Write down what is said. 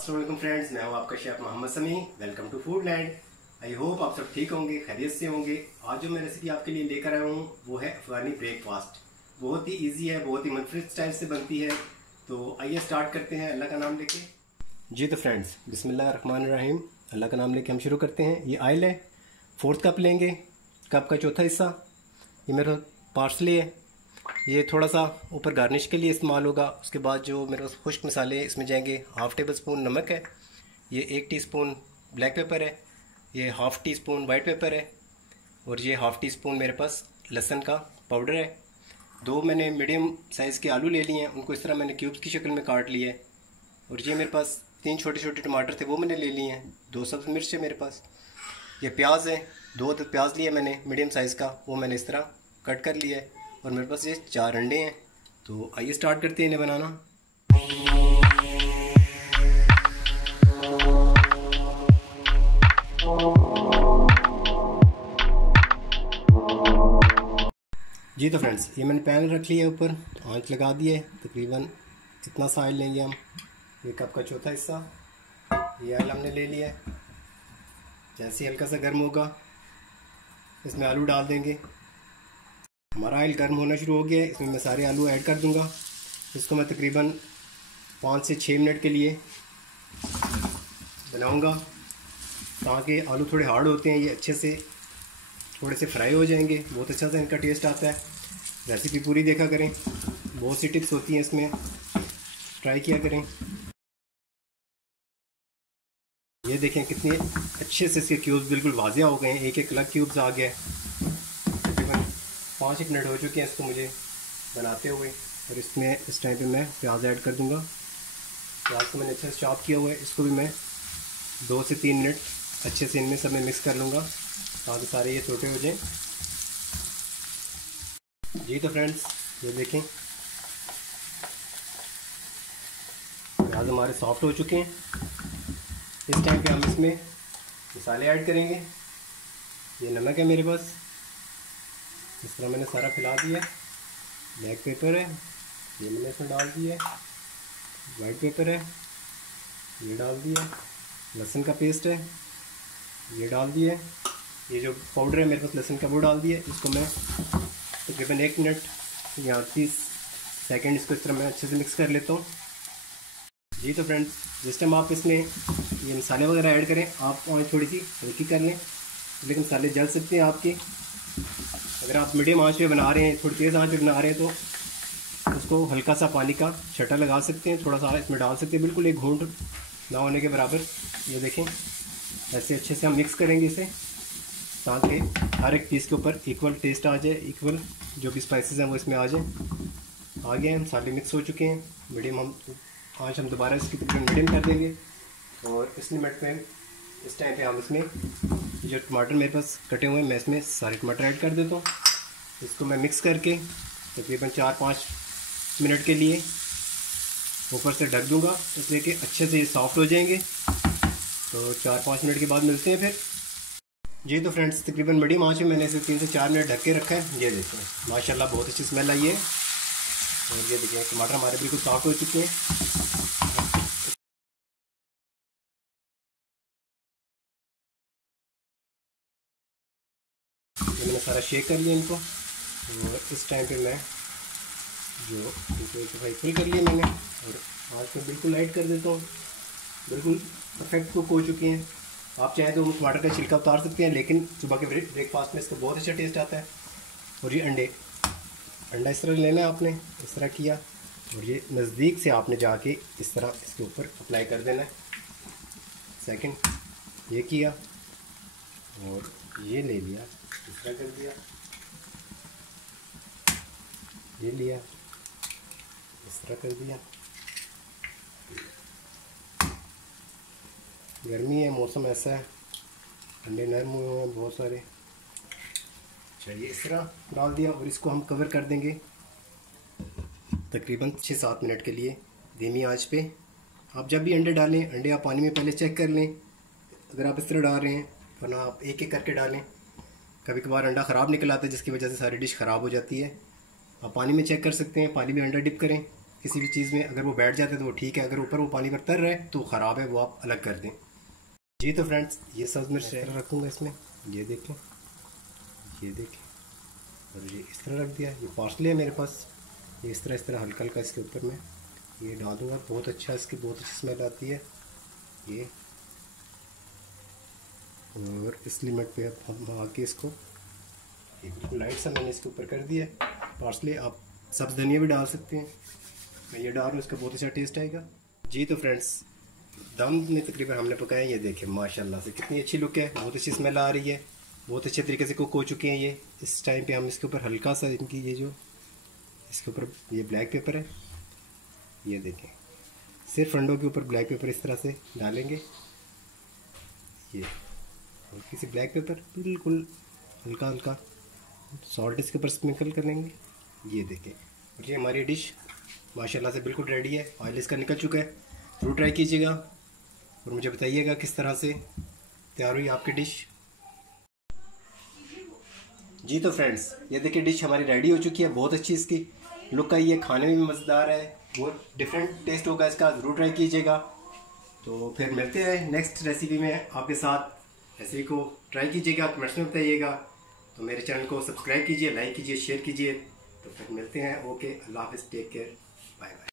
अस्सलाम वालेकुम फ्रेंड्स, मैं हूं आपका chef Mohammed Sami. Welcome to Food Land. I hope आप सब ठीक होंगे, खैरियत से होंगे। आज जो मैं रेसिपी आपके लिए लेकर आया हूं वो है अफगानी ब्रेकफास्ट। बहुत ही इजी है, बहुत ही मुनफरिद स्टाइल से बनती है। तो आइए स्टार्ट करते हैं अल्लाह का नाम लेके। जी तो फ्रेंड्स, बिस्मिल्लाहिर्रहमानिर्रहीम, अल्लाह का नाम लेके हम शुरू करते हैं। ये आयल है, 4 कप लेंगे। कप का चौथा हिस्सा ये मेरा पार्सली है। ये थोड़ा सा ऊपर गार्निश के लिए इस्तेमाल होगा। उसके बाद जो मेरे पास खुश्क मसाले इसमें जाएंगे, हाफ़ टेबल स्पून नमक है, ये 1 टीस्पून ब्लैक पेपर है, ये half tea spoon white paper है, और ये हाफ़ टी स्पून मेरे पास लहसुन का पाउडर है। 2 मैंने मीडियम साइज़ के आलू ले लिए हैं, उनको इस तरह मैंने क्यूब्स की शक्ल में काट लिया है। और ये मेरे पास 3 छोटे छोटे टमाटर थे, वो मैंने ले लिए हैं। 2 सब्ज़ मिर्च है मेरे पास। ये प्याज है, 2 प्याज लिए मैंने मीडियम साइज़ का, वो मैंने इस तरह कट कर लिया है। और मेरे पास ये 4 अंडे हैं। तो आइए स्टार्ट करते हैं इन्हें बनाना। जी तो फ्रेंड्स, ये मैंने पैन रख लिया है, ऊपर आंच लगा दी है। तकरीबन इतना सा ऑयल लेंगे हम। ये कप का चौथा हिस्सा ये ऑयल हमने ले लिया है। जैसे हल्का सा गर्म होगा इसमें आलू डाल देंगे। हमारा ऑयल गर्म होना शुरू हो गया है, इसमें मैं सारे आलू ऐड कर दूंगा। इसको मैं तकरीबन 5 से 6 मिनट के लिए बनाऊंगा, ताकि आलू थोड़े हार्ड होते हैं, ये अच्छे से थोड़े से फ्राई हो जाएंगे। बहुत अच्छा सा इनका टेस्ट आता है। रेसिपी पूरी देखा करें, बहुत सी टिप्स होती हैं इसमें, ट्राई किया करें। ये देखें कितने अच्छे से इसके क्यूब्स बिल्कुल वाजिया हो गए हैं, एक एक अलग क्यूब्स आ गए। तकरीबन 5 मिनट हो चुके हैं इसको मुझे बनाते हुए। और इसमें इस टाइम पे मैं प्याज ऐड कर दूंगा। प्याज को मैंने अच्छे से चॉप किया हुआ है, इसको भी मैं 2 से 3 मिनट अच्छे से इनमें सब में मिक्स कर लूँगा, ताकि सारे ये छोटे हो जाएं। जी तो फ्रेंड्स, ये देखें प्याज हमारे सॉफ्ट हो चुके हैं। इस टाइम पे हम इसमें मसाले ऐड करेंगे। ये नमक है मेरे पास, इस तरह मैंने सारा फैला दिया। ब्लैक पेपर है, ये मैंने इसमें डाल दिया। वाइट पेपर है, ये डाल दिया। लहसुन का पेस्ट है, ये डाल दिया। ये जो पाउडर है मेरे पास लहसुन का, वो डाल दिया। इसको मैं तकरीबन 1 मिनट या 30 सेकंड इसको इस तरह मैं अच्छे से मिक्स कर लेता हूँ। जी तो फ्रेंड्स, जिस टाइम आप इसमें ये मसाले वगैरह ऐड करें, आप थोड़ी सी हल्की कर लें, लेकिन मसाले जल सकते हैं आपके। अगर आप मीडियम आंच पे बना रहे हैं, थोड़ी तेज़ आंच पे बना रहे हैं, तो उसको हल्का सा पानी का छटा लगा सकते हैं, थोड़ा सा इसमें डाल सकते हैं, बिल्कुल एक घूंट ना होने के बराबर। ये देखें, ऐसे अच्छे से हम मिक्स करेंगे इसे, ताकि हर एक पीस के ऊपर इक्वल टेस्ट आ जाए, इक्वल जो भी स्पाइसेस हैं वो इसमें आ जाए। आ गए हैं, मसाले मिक्स हो चुके हैं। मीडियम हम दोबारा इसकी तकरीबन मीडियम कर देंगे। और इस मिनट में इस टाइम पे हम इसमें जो टमाटर मेरे पास कटे हुए हैं, मैं इसमें सारे टमाटर ऐड कर देता हूँ। इसको मैं मिक्स करके तकरीबन 4-5 मिनट के लिए ऊपर से ढक दूँगा, इसलिए कि अच्छे से ये सॉफ्ट हो जाएंगे। तो 4-5 मिनट के बाद मिलते हैं फिर। जी तो फ्रेंड्स, तकरीबन मीडियम आंच में मैंने इसे 3 से 4 मिनट ढक के रखा है। ये देखिए माशाल्लाह बहुत अच्छी स्मेल आई है। और ये देखिए टमाटर हमारे बिल्कुल सॉफ्ट हो चुके हैं। ये मैंने सारा शेक कर लिया इनको। और इस टाइम पे मैं जो इनको सफाई फुल कर लिया मैंने, और आँच में बिल्कुल लाइट कर देता हूँ। बिल्कुल परफेक्ट कुक हो चुके हैं। आप चाहें तो टमाटर का छिलका उतार सकते हैं, लेकिन सुबह के ब्रेकफास्ट में इसका बहुत अच्छा टेस्ट आता है। और ये अंडा इस तरह लेना है आपने, इस तरह किया, और ये नज़दीक से आपने जाके इस तरह इसके ऊपर अप्लाई कर देना है। सेकंड ये किया, और ये ले लिया, इस तरह कर दिया, ये लिया, इस तरह कर दिया। गर्मी है, मौसम ऐसा है, अंडे नरम हुए हैं बहुत सारे। चलिए इस तरह डाल दिया, और इसको हम कवर कर देंगे तकरीबन 6-7 मिनट के लिए धीमी आंच पे। आप जब भी अंडे डालें, अंडे आप पानी में पहले चेक कर लें, अगर आप इस तरह डाल रहे हैं, वरना आप एक एक करके डालें। कभी कभार अंडा ख़राब निकल आता है, जिसकी वजह से सारी डिश ख़राब हो जाती है। आप पानी में चेक कर सकते हैं, पानी में अंडा डिप करें, किसी भी चीज़ में अगर वो बैठ जाते हैं तो वो ठीक है, अगर ऊपर वो पानी पर तर रहे तो ख़राब है, वो आप अलग कर दें। जी तो फ्रेंड्स, ये सब्ज़ मिर्च रखूँगा इसमें, ये देखें, ये देखें, और ये इस तरह रख दिया। ये पार्सले है मेरे पास, ये इस तरह हल्का हल्का इसके ऊपर में ये डाल दूँगा। बहुत अच्छा, इसकी बहुत अच्छी स्मेल आती है ये। और इस लिमिट पे हम आके इसको बिल्कुल लाइट सा मैंने इसके ऊपर कर दिया। पार्सले आप सब्ज़ धनिया भी डाल सकते हैं, मैं ये डाल रहा हूँ, इसका बहुत अच्छा टेस्ट आएगा। जी तो फ्रेंड्स, दम में तकरीबन हमने पकाया, ये देखें माशाल्लाह से कितनी अच्छी लुक है, बहुत अच्छी स्मेल आ रही है, बहुत अच्छे तरीके से कुक हो चुके हैं ये। इस टाइम पे हम इसके ऊपर हल्का सा इनकी ये जो इसके ऊपर ये ब्लैक पेपर है, ये देखें, सिर्फ अंडों के ऊपर ब्लैक पेपर इस तरह से डालेंगे, ये हल्की सी ब्लैक पेपर, बिल्कुल हल्का हल्का सॉल्ट इसके ऊपर स्प्रिंकल कर लेंगे। ये देखें, और ये हमारी डिश माशाल्लाह से बिल्कुल रेडी है, ऑयल इसका निकल चुका है। ज़रूर ट्राई कीजिएगा और मुझे बताइएगा किस तरह से तैयार हुई आपकी डिश। जी तो फ्रेंड्स, ये देखिए डिश हमारी रेडी हो चुकी है, बहुत अच्छी इसकी लुक आई है, खाने में भी मज़ेदार है, बहुत डिफरेंट टेस्ट होगा इसका, ज़रूर ट्राई कीजिएगा। तो फिर मिलते हैं नेक्स्ट रेसिपी में आपके साथ। रेसिपी को ट्राई कीजिएगा, कमेंट्स में बताइएगा। तो मेरे चैनल को सब्सक्राइब कीजिए, लाइक कीजिए, शेयर कीजिए। तो फिर मिलते हैं। ओके, अल्लाह हाफ़िज़, टेक केयर, बाय बाय।